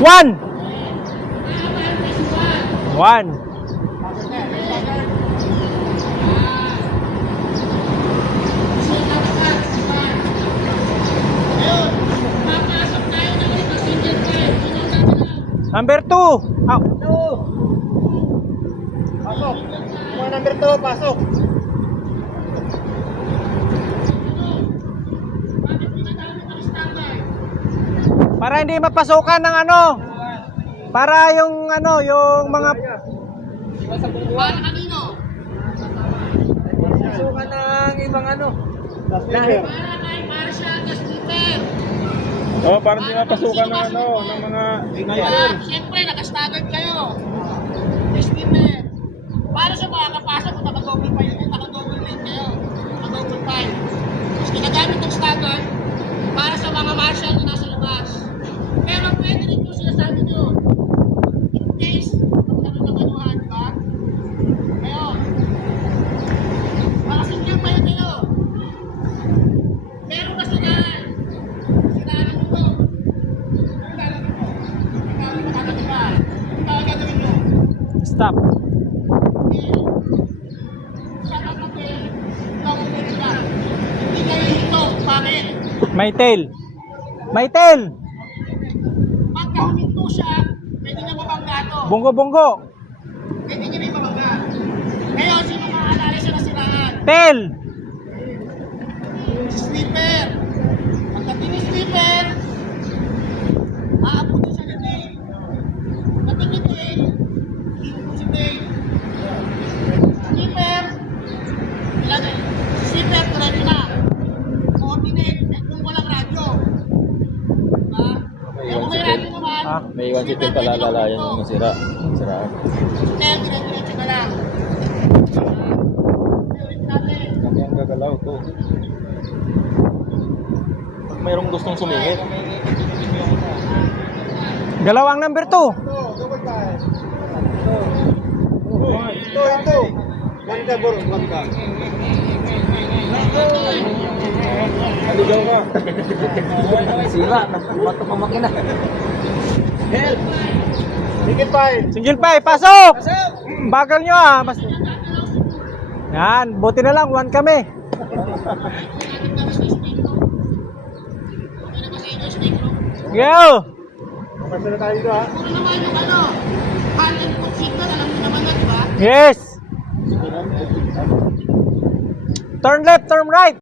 One. One. Number 2. Out. Pasok. Mga number 2, pasok. Para hindi mapasukan ng ano. Para yung ano, yung mga Para kanino? Pasukan ng ibang ano. Para kay Marshall Gaslitter. Oh, parang di mapasukan ng ano, ng mga Kaya, siyempre, nakastagard kayo. Gaslitter. Para sa mga kapasok, kung naka-double pa yun, naka-double lane kayo. Naka-double time. Tapos ginagamit ng stagard para sa mga Marshall na nasa labas. Pero pwede rin yung sinasabi nyo. In case, magkaroon ng anuhan, di ba? Ngayon, makasinggil pa yun kayo. Pero kasi yan, sinabi mo to. Ang lalagay mo. Ikaw ang magkakati ka. Ikaw ang gagawin mo. stop. Sana kasi, ikaw ang pwede ka. Hindi kayo ito, pangit. May tail. May tail. Pagka huminto siya, pwede niya mabangga ito. Bongo bongo. Pwede niya rin mabangga. Ngayon, sino makaalala siya na siraan? Tail. Si Sweeper. Pagdating ni Sweeper, aabutin siya ni Dale. Pagdating ni Dale, iupo si Dale. Sweeper, ilagay. Si Sweeper, diretso na. Coordinate, kung walang radyo. Diba? Kaya kung may radyo naman, Ah, may iwan si Tel palalalayan yung masira. Siraan. Dale, diretso ka lang. Ulit natin. Kami ang gagalaw to. Pag mayroong gustong sumingit, Galawang number 2. Double time. Ito. One ka, bro. One ka. aligaw ka. Sira. Bato pa makina. Help. Higit pa. Single pie, pasok. Bagal nyo ah. Yan, buti na lang 1 kami. Go. Pasa na tayo dito, ha? Kung naman yung ano, hand and foot signal, alam mo naman na, di ba? Yes. Turn left, turn right.